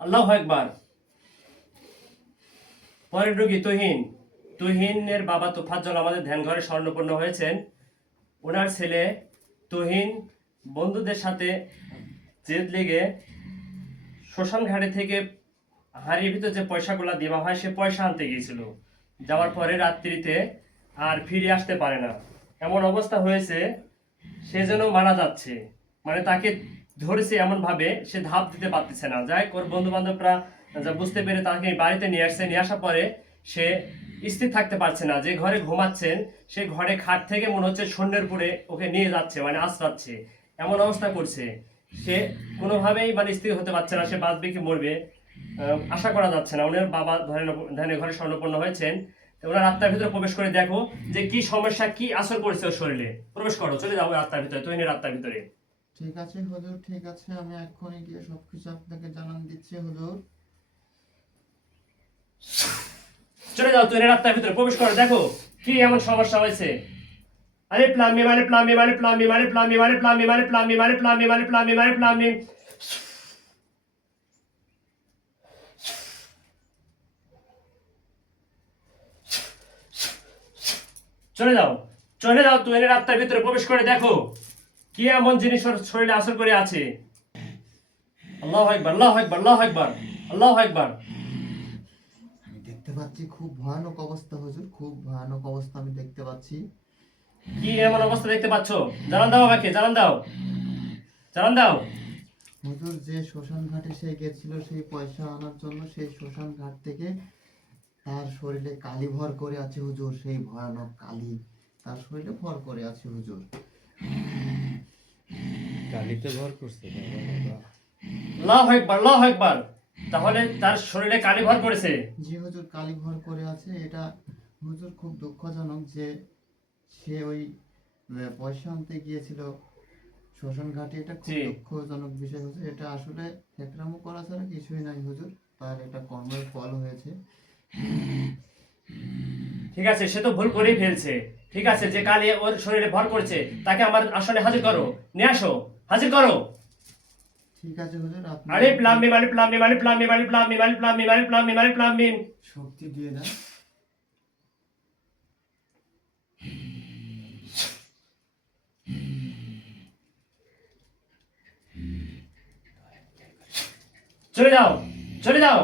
আল্লাহু আকবার। পরের রোগী তুহিনের বাবা তোফাজ্জল আমাদের ধ্যান ঘরে স্বর্ণপন্ন হয়েছেন। ওনার ছেলে তুহিন বন্ধুদের সাথে জেদ লেগে শ্মশান ঘাটে থেকে হাড়ির ভিতর যে পয়সাগুলো দেওয়া হয় সে পয়সা আনতে গিয়েছিল। যাওয়ার পরে রাত্রিতে আর ফিরে আসতে পারে না, এমন অবস্থা হয়েছে সে যেন মারা যাচ্ছে। মানে তাকে ধরেছে এমন ভাবে সে ধাপ দিতে পারতেছে না। যাই ওর বন্ধু বান্ধবরা বুঝতে পেরে তাকে বাড়িতে নিয়ে আসছে। নিয়ে আসার পরে সে স্থির থাকতে পারছে না। যে ঘরে ঘুমাচ্ছেন সে ঘরে খাট থেকে মনে হচ্ছে শূন্যের উপরে ওকে নিয়ে যাচ্ছে, মানে আশ্রাচ্ছে, এমন অবস্থা করছে। সে কোনোভাবেই মানে স্থির হতে পারছে না, সে বাঁচবে কি মরবে আশা করা যাচ্ছে না। ওনার বাবা ধ্যানের ঘরে স্বর্ণপন্ন হয়েছেন। ওনার আত্মার ভিতরে প্রবেশ করে দেখো যে কি সমস্যা, কি আসর করেছে ওর শরীরে। প্রবেশ করো, চলে যাবো আত্মার ভিতরে, তুহিনের আত্মার ভিতরে। ঠিক আছে হুজুর, ঠিক আছে, আমি এক্ষুনি গিয়ে সবকিছু আপনাকে জানান দিচ্ছি হুজুর। চলে যাও, তুহিনের আত্মার ভিতরে প্রবেশ করো, দেখো কি এমন সমস্যা হয়েছে। আরে প্লাম্বি মানে প্লাম্বি মানে প্লাম্বি মানে প্লাম্বি মানে প্লাম্বি মানে প্লাম্বি মানে প্লাম্বি মানে প্লাম্বি মানে প্লাম্বি। চলে যাও, চলে যাও, তুহিনের আত্মার ভিতরে প্রবেশ করে দেখো কি এমন জিনিস ওর শরীরে আসর করে আছে। আল্লাহু আকবার, আল্লাহু আকবার, আল্লাহু আকবার, আল্লাহু আকবার। আমি দেখতে পাচ্ছি খুব ভয়ানক অবস্থা হুজুর, খুব ভয়ানক অবস্থা আমি দেখতে পাচ্ছি। কি এমন অবস্থা দেখতে পাচ্ছ? জানান দাও আমাকে, জানান দাও, জানান দাও। হুজুর যে শ্মশান ঘাটে সে গেছিল সেই পয়সা আনার জন্য, সেই শ্মশান ঘাট থেকে তার শরীরে কালি ভর করে আছে হুজুর, সেই ভয়ানক কালি তার শরীরে ভর করে আছে হুজুর। কালিতে ভর করছে আল্লাহু আকবার, আল্লাহু আকবার। তাহলে তার শরীরে কালি ভর করেছে। জি হুজুর, কালি ভর করে আছে। এটা হুজুর খুব দুঃখজনক যে সে ওই পয়সা আনতে গিয়েছিল শ্মশান ঘাটে। এটা খুব জি। দুঃখজনক বিষয় হুজুর। এটা আসলে ফেকরামো করা ছাড়া কিছুই নাই হুজুর, তার এটা কর্মের ফল হয়েছে। ঠিক আছে, সে তো ভুল করেই ফেলছে। ঠিক আছে, যে কালি ওর শরীরে ভর করেছে তাকে আমার আসনে হাজির করো, নিয়ে আসো, হাজির করো। ঠিক আছে হুজুর, আপনি আরে প্লাম্বি মানে প্লাম্বি মানে প্লাম্বি মানে প্লাম্বি মানে প্লাম্বি মানে প্লাম্বি মানে প্লাম্বি। শক্তি দিয়ে দেন। চলে যাও, চলে যাও,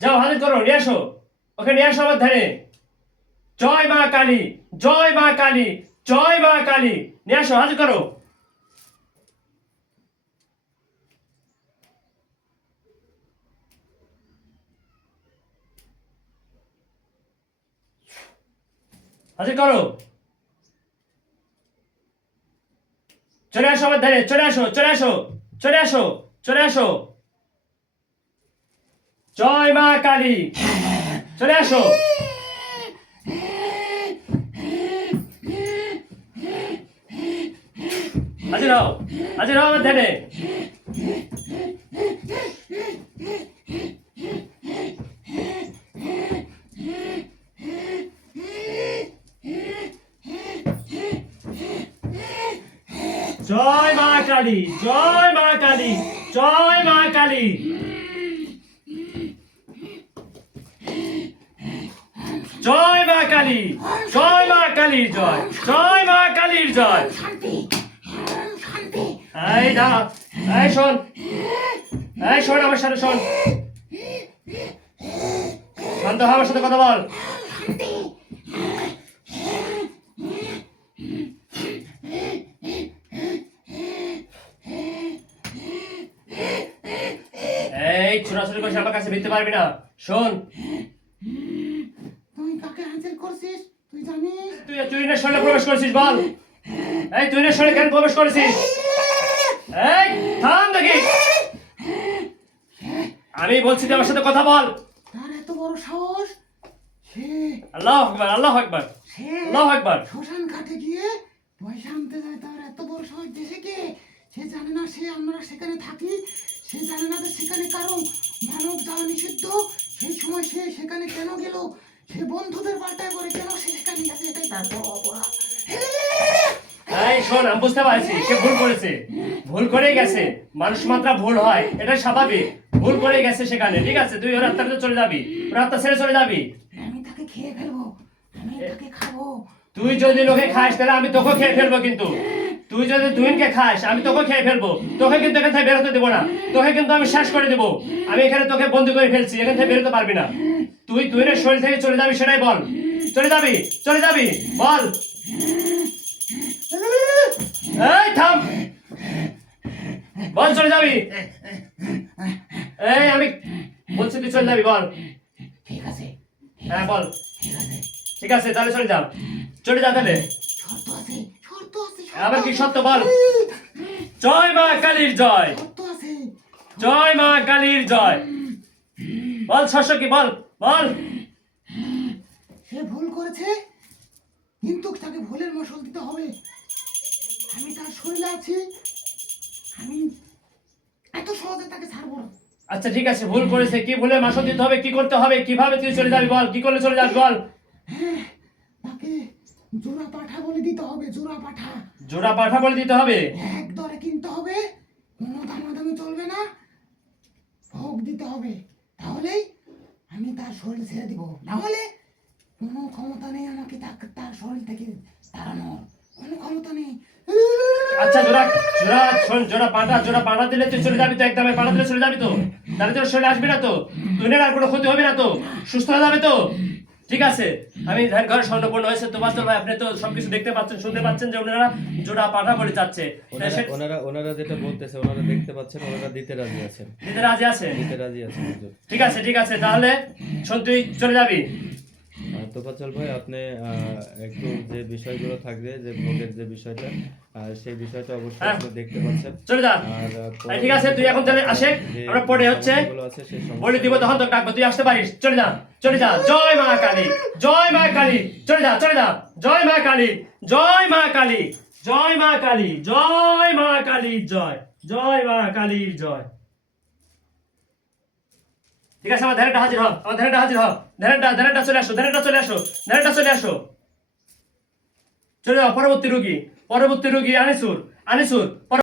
যাও হাজির করো, নিয়ে আসো, ওকে নিয়ে আসো আমার ধারে। জয় মা কালী, জয় মা কালী, জয় মা কালী। নিয়ে আসো, হাজির করো। হাজির করো, চলে আসো আমার ধারে, চলে আসো, চলে আসো, চলে আসো, চলে আসো। জয় মা কালী, চলে আসো। হাজির হও, হাজির হও আমার ধারে। জয় মা কালী, জয় মা কালী, জয় মা কালী। জয় মা কালী, জয় মা কালীর জয়, জয় মা কালীর জয়। এই না, এই শোন, এই শোন, আমার সাথে শোন, শান্ত হ, আমার সাথে কথা বল। এই ছোটাছুটি করে আমার কাছে ভিড়তে পারবি না। শোন, তুই কাকে হাজির করছিস তুই জানিস? তুই তুহিনের শরীরে প্রবেশ করেছিস, বল। এই তুহিনের শরীরে কেন প্রবেশ করেছিস? এই থাম দেখি, আমি বলছি তুই আমার সাথে কথা বল। তার এত বড় সাহস, সে আল্লাহু আকবার, আল্লাহু আকবার, সে আল্লাহু আকবার। শ্মশান ঘাটে গিয়ে পয়সা আনতে যায়। তার এত বড় সাহস দেশে কে? সে জানে না সে আমরা সেখানে থাকি, সে জানে না যে সেখানে কারো মানব যাওয়া নিষিদ্ধ। সেই সময় সে সেখানে কেন গেল? সে বন্ধুদের পাল্টায় পড়ে কেন সে সেখানে গেছে? এটাই তার বড় অপরাধ। এই শোন, আমি বুঝতে পারছি সে ভুল করেছে, ভুল করেই গেছে, মানুষ মাত্রা ভুল হয়, এটা স্বাভাবিক, ভুল করে গেছে সেখানে, ঠিক আছে, তুই ওর আত্মাতে চলে যাবি, ওর আত্মা ছেড়ে চলে যাবি। আমি তাকে খেয়ে ফেলবো, আমি তাকে খাবো। তুই যদি লোকে খাস তাহলে আমি তোকে খেয়ে ফেলবো, কিন্তু তুই যদি তুহিনকে খাস আমি তোকে খেয়ে ফেলবো, তোকে কিন্তু এখান থেকে বেরোতে দেবো না, তোকে কিন্তু আমি শেষ করে দেবো, আমি এখানে তোকে বন্দি করে ফেলছি, এখান থেকে বেরোতে পারবি না, তুই তুহিনের শরীর থেকে চলে যাবি, সেটাই বল, চলে যাবি, চলে যাবি, বল। এই থাম, বল চলে যাবি, এই আমি বলছি তুই চলে যাবি, বল। ঠিক আছে, হ্যাঁ বল, ঠিক আছে, ঠিক আছে তাহলে চলে যা, চলে যা তাহলে। শর্ত আছে, শর্ত আছে, আবার কি সত্য বল? জয় মা কালীর জয়, শর্ত আছে। জয় মা কালীর জয়, বল শস্য কি, বল বল। সে ভুল করেছে, কিন্তু তাকে ভুলের মশল দিতে হবে। আমি তার শরীরে আছি, আমি এত সহজে তাকে ছাড়বো না। আচ্ছা ঠিক আছে, ভুল করেছে, কি ভুলে মাসুল দিতে হবে, কি করতে হবে, কিভাবে তুই চলে যাবি বল, কি করলে চলে যাবি বল। তাকে জোড়া পাঠা বলে দিতে হবে, জোড়া পাঠা। জোড়া পাঠা বলে দিতে হবে, এক দরে কিনতে হবে, কোনো দামাদামি চলবে না, ভোগ দিতে হবে, তাহলেই আমি তার শরীর ছেড়ে দিব। না হলে কোনো ক্ষমতা নেই আমাকে তার শরীর থেকে তাড়ানোর, কোনো ক্ষমতা নেই। আচ্ছা জোড়া জোড়া শোন, জোড়া পাঠা দিলে তুই চলে যাবি তো, একদমে পাঠা দিলে চলে যাবি তো, তাহলে তোর শরীরে আসবি না তো, তুই আর কোনো ক্ষতি হবে না তো, সুস্থ হয়ে যাবে তো, ঠিক আছে। আমি ধ্যান ঘরে স্বর্ণপূর্ণ হয়েছে তো বাস্তব ভাই, আপনি তো সবকিছু দেখতে পাচ্ছেন, শুনতে পাচ্ছেন যে ওনারা জোড়া পাঠা বলে চাচ্ছে, ওনারা যেটা বলতেছে, ওনারা দেখতে পাচ্ছেন, ওনারা দিতে রাজি আছেন, দিতে রাজি আছে, দিতে রাজি আছেন হুজুর। ঠিক আছে তাহলে শোন, তুই চলে যাবি। তোফাজ্জল ভাই, আপনি একটু যে বিষয়গুলো থাকবে, যে ভোগের যে বিষয়টা, সেই বিষয়টা অবশ্যই হ্যাঁ। আপনি দেখতে পাচ্ছেন। চলে যা। আর ঠিক আছে, তুই এখন তাহলে আসে, আমরা পরে হচ্ছে সমস্যাগুলো আছে, সেই বলে দিব, তখন তোকে ডাকবো, তুই আসতে পারিস, চলে যা, চলে যা। জয় মা কালী, জয় মা কালী, চলে যা, চলে যা। জয় মা কালী, জয় মা কালী, জয় মা কালী, জয় মা কালীর জয়, জয় মা কালীর জয়। ঠিক আছে, আমার ধ্যানটা হাজির হ, আমার ধ্যানটা হাজির হ, ধ্যানটা চলে আসো, ধ্যানটা চলে আসো, ধ্যানটা চলে আসো, চলে যাও। পরবর্তী রোগী আনিসুর,